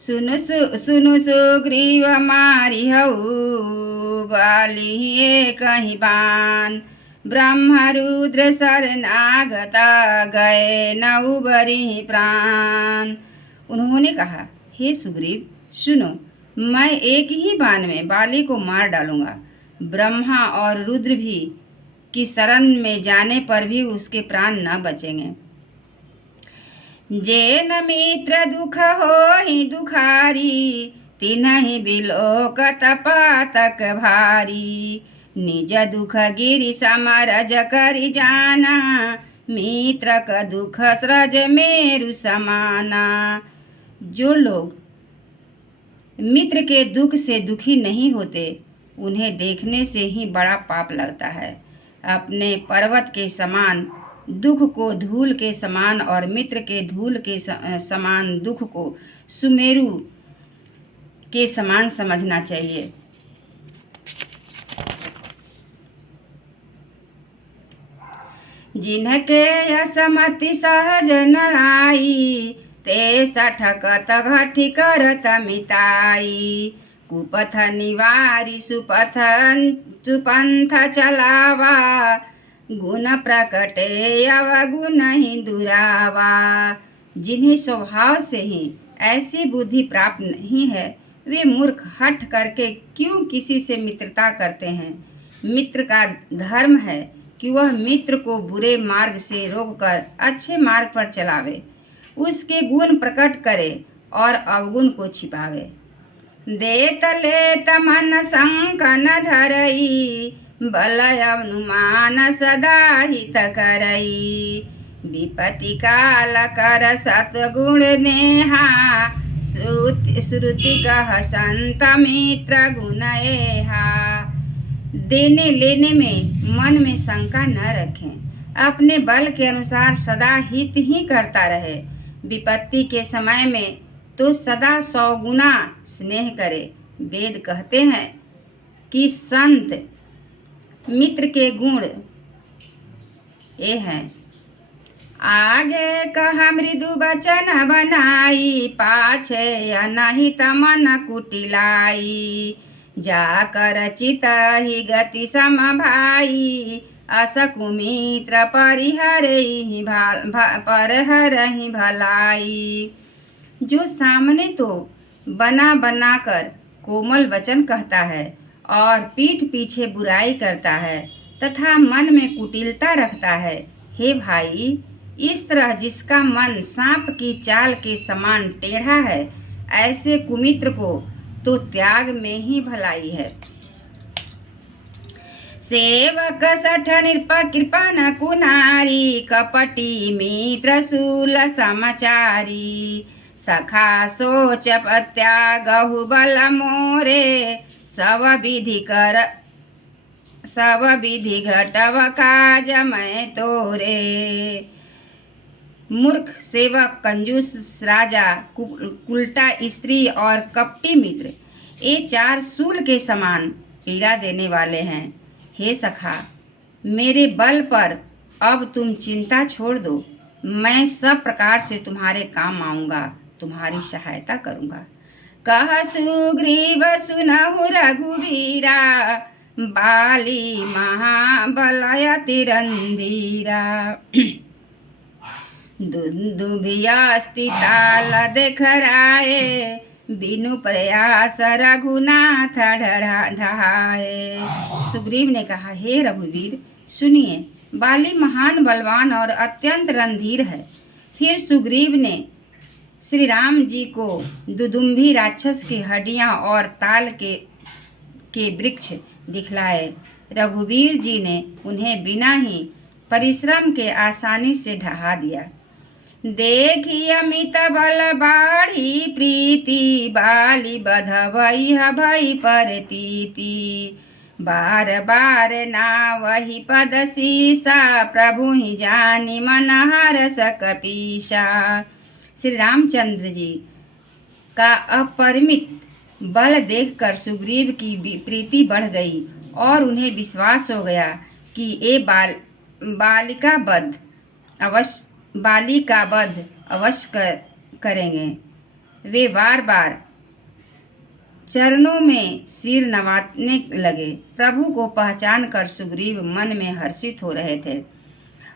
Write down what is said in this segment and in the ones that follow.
सुनु सुग्रीव मारी हऊ बाली कहीं बान। ब्रह्म रुद्र शरणागत गए न उबरी प्राण। उन्होंने कहा, हे सुग्रीव सुनो, मैं एक ही बाण में बाली को मार डालूंगा। ब्रह्मा और रुद्र भी की शरण में जाने पर भी उसके प्राण न बचेंगे। जे न मित्र दुख होहि दुखारी, तिन्हि बिलोकत पातक भारी। निज दुख गिरि समरज करि जाना, मित्र का दुख सृज मेरु समाना। जो लोग मित्र के दुख से दुखी नहीं होते, उन्हें देखने से ही बड़ा पाप लगता है। अपने पर्वत के समान दुख को धूल के समान और मित्र के धूल के समान दुख को सुमेरु के समान समझना चाहिए। जिनके असमति सहज नराई, ते सठकत घटी करत मिताई। कुपथ निवारी सुपंथ चलावा, गुण प्रकटे अवगुण ही दुरावा। जिन्हें स्वभाव से ही ऐसी बुद्धि प्राप्त नहीं है, वे मूर्ख हठ करके क्यों किसी से मित्रता करते हैं। मित्र का धर्म है कि वह मित्र को बुरे मार्ग से रोककर अच्छे मार्ग पर चलावे, उसके गुण प्रकट करे और अवगुण को छिपावे। देत लेत मन शंक न धरई, बल अनुमान सदा हित करई। विपत्ति काल कर सतगुण नेहा, श्रुति कह संत मित्र गुण एहा। देने लेने में मन में शंका न रखें, अपने बल के अनुसार सदा हित ही करता रहे। विपत्ति के समय में तो सदा 100 गुना स्नेह करे। वेद कहते हैं कि संत मित्र के गुण ये हैं। आगे कहा मृदु वचन बनाई, पाछे अनहित मन कुटिलाई। जाकर चित ही गति सम भाई, अस कुमित्र परिहरहि भलाई। जो सामने तो बना बना कर कोमल वचन कहता है और पीठ पीछे बुराई करता है तथा मन में कुटिलता रखता है, हे भाई, इस तरह जिसका मन सांप की चाल के समान टेढ़ा है, ऐसे कुमित्र को तो त्याग में ही भलाई है। सेवक सठ निरपा कृपा न कुनारी, कपटी मित्र शूल समाचारी। सखा सोच त्यागहु बल मोरे, सब विधि घटव काज मैं तोरे। मूर्ख सेवक, कंजूस राजा, उल्टा स्त्री और कपटी मित्र, ये 4 शूल के समान पीड़ा देने वाले हैं। हे सखा, मेरे बल पर अब तुम चिंता छोड़ दो। मैं सब प्रकार से तुम्हारे काम आऊँगा, तुम्हारी सहायता करूँगा। कह सुग्रीव सुनहु रघुवीरा, बाली महाबल अति रंधीरा। दुंदुभियास्ति ताल देखराए, बिनु प्रयास रघुनाथ ढहाए। सुग्रीव ने कहा, हे रघुवीर सुनिए, बाली महान बलवान और अत्यंत रणधीर है। फिर सुग्रीव ने श्री राम जी को दुदुम्भी राक्षस की हड्डियां और ताल के वृक्ष दिखलाए। रघुवीर जी ने उन्हें बिना ही परिश्रम के आसानी से ढहा दिया। देखी अमित बल बाढ़ी प्रीति, बाली बधवई भई परतीति। बार बार ना वही पद सीसा, प्रभु ही जानी मन हरस कपीसा। श्री रामचंद्र जी का अपरिमित बल देखकर सुग्रीव की प्रीति बढ़ गई और उन्हें विश्वास हो गया कि ये बाली का वध अवश्य करेंगे। वे बार बार चरणों में सिर नवाने लगे। प्रभु को पहचान कर सुग्रीव मन में हर्षित हो रहे थे।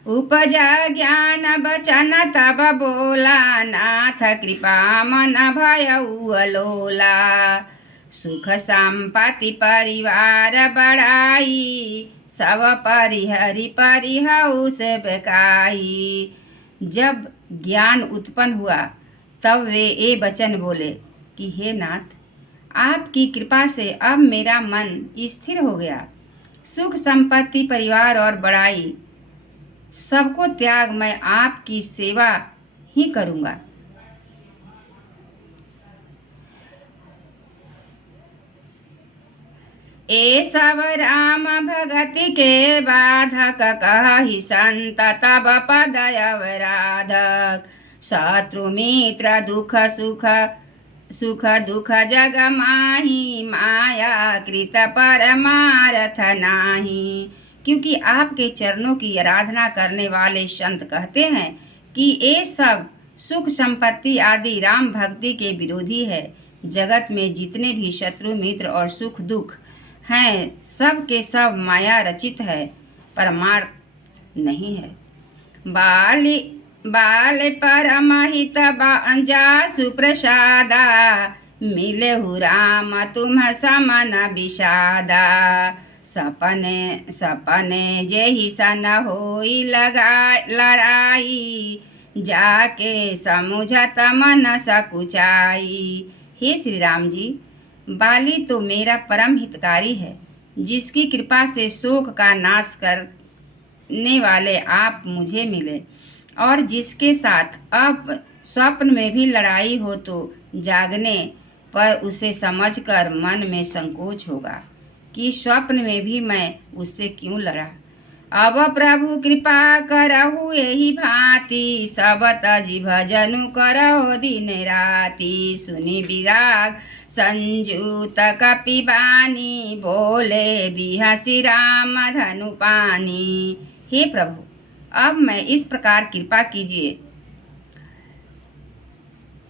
उपजा ज्ञान बचन तब बोला, नाथ कृपा मन भयउ अलोला। सुख संपत्ति परिवार बढ़ाई, सब परिहरि परिहउ से बेकाई। जब ज्ञान उत्पन्न हुआ तब वे ये वचन बोले कि हे नाथ, आपकी कृपा से अब मेरा मन स्थिर हो गया। सुख संपत्ति परिवार और बड़ाई सबको त्याग मैं आपकी सेवा ही करूँगा। ए सब राम भगति के बाधक, कहि संत तब पद अवराधक। शत्रु मित्र दुख सुख सुख दुख जग माही, माया कृत परमारथ नाही। क्योंकि आपके चरणों की आराधना करने वाले संत कहते हैं कि ये सब सुख संपत्ति आदि राम भक्ति के विरोधी है। जगत में जितने भी शत्रु मित्र और सुख दुख हैं, सब के सब माया रचित है, परमार्थ नहीं है। बाल परमहित जासु प्रसादा, मिलेहु राम तुम समन विषादा। सपने जेहि सन होई लड़ाई, जाके समुझत मन सकुचाई। हे श्री राम जी, बाली तो मेरा परम हितकारी है, जिसकी कृपा से शोक का नाश करने वाले आप मुझे मिले, और जिसके साथ अब स्वप्न में भी लड़ाई हो तो जागने पर उसे समझकर मन में संकोच होगा कि स्वप्न में भी मैं उससे क्यों लड़ा। अब प्रभु कृपा करहु यही भांति, सब तजी भजनु करहु दिन राति। सुनि विराग संजुत कपिबानी, बोले बिहसी राम धनु पानी। हे प्रभु, अब मैं इस प्रकार कृपा कीजिए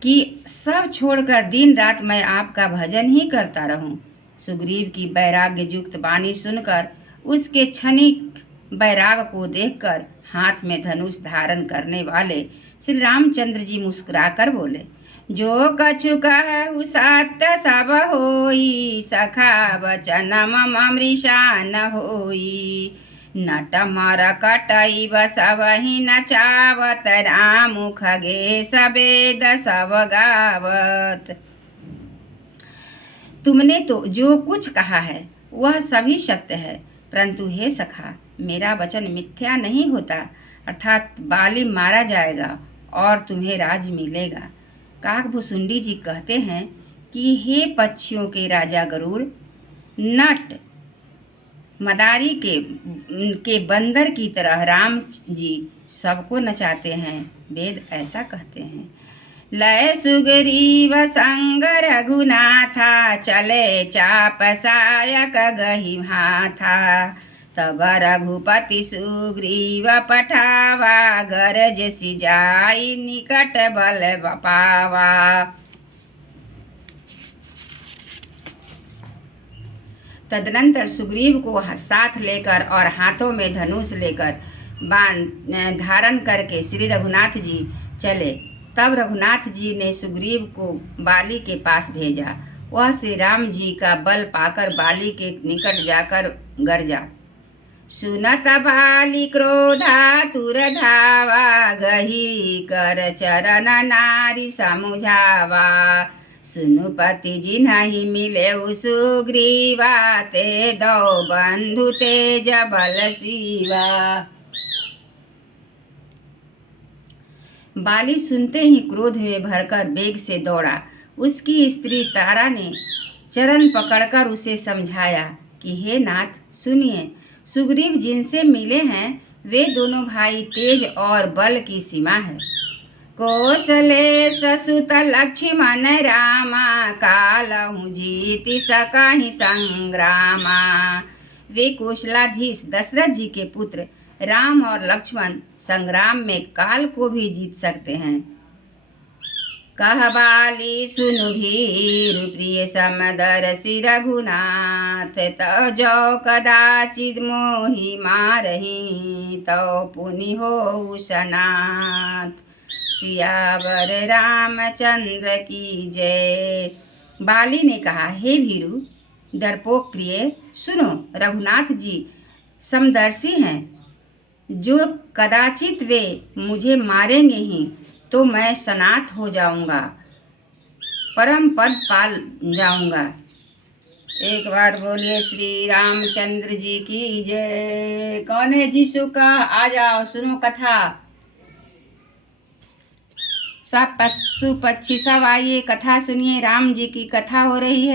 कि सब छोड़कर दिन रात मैं आपका भजन ही करता रहूं। सुग्रीव की वैराग्य युक्त वाणी सुनकर, उसके क्षणिक वैराग को देखकर हाथ में धनुष धारण करने वाले श्री रामचंद्र जी मुस्कुराकर बोले, जो कछु कहु सत्य सब होई, सखा वचन मम मृषा न होई। नट मर कटई बसवहि नचावत, राम खगेश वेद सब गावत। तुमने तो जो कुछ कहा है वह सभी सत्य है, परंतु हे सखा, मेरा वचन मिथ्या नहीं होता, अर्थात बाली मारा जाएगा और तुम्हें राज मिलेगा। काकभुसुंडी जी कहते हैं कि हे पक्षियों के राजा गरुड़, नट मदारी के बंदर की तरह राम जी सबको नचाते हैं। वेद ऐसा कहते हैं, लय सुग्रीव संग रघुनाथा, चले चाप सायक गहि हाथा। तब रघुपति सुग्रीव पठावा, गरज सिजाई निकट बल पावा। तदनंतर सुग्रीव को साथ लेकर और हाथों में धनुष लेकर बाण धारण करके श्री रघुनाथ जी चले। तब रघुनाथ जी ने सुग्रीव को बाली के पास भेजा। वह श्री राम जी का बल पाकर बाली के निकट जाकर गरजा, सुनत बाली क्रोधातुर धावा, गही कर चरण नारी समुझावा। सुनु पति जिन्हि मिले सुग्रीवा, ते दो बंधु तेज बल शिवा। बाली सुनते ही क्रोध में भरकर वेग से दौड़ा। उसकी स्त्री तारा ने चरण पकड़कर उसे समझाया कि हे नाथ सुनिए, सुग्रीव जिनसे मिले हैं वे दोनों भाई तेज और बल की सीमा है। कौशलेश सुत लक्ष्मण रामा, कालहु जीति सकहि संग्रामा। वे कौशलाधीश दशरथ जी के पुत्र राम और लक्ष्मण संग्राम में काल को भी जीत सकते हैं। कह बाली सुनु भीरु प्रिय समदर्शी रघुनाथ। तो जो कदाचित मोहि मारही तो पुनि होऊ सनाथ। सियावर रामचंद्र की जय। बाली ने कहा, हे भीरु डरपोक प्रिय, सुनो, रघुनाथ जी समदर्शी हैं। जो कदाचित वे मुझे मारेंगे ही तो मैं सनाथ हो जाऊंगा, परम पद पाल जाऊंगा। एक बार बोलिए श्री रामचंद्र जी की जय। कौन है जीसु का? आ जाओ, सुनो कथा। सब पशु पक्षी सब आइए, कथा सुनिए। राम जी की कथा हो रही है।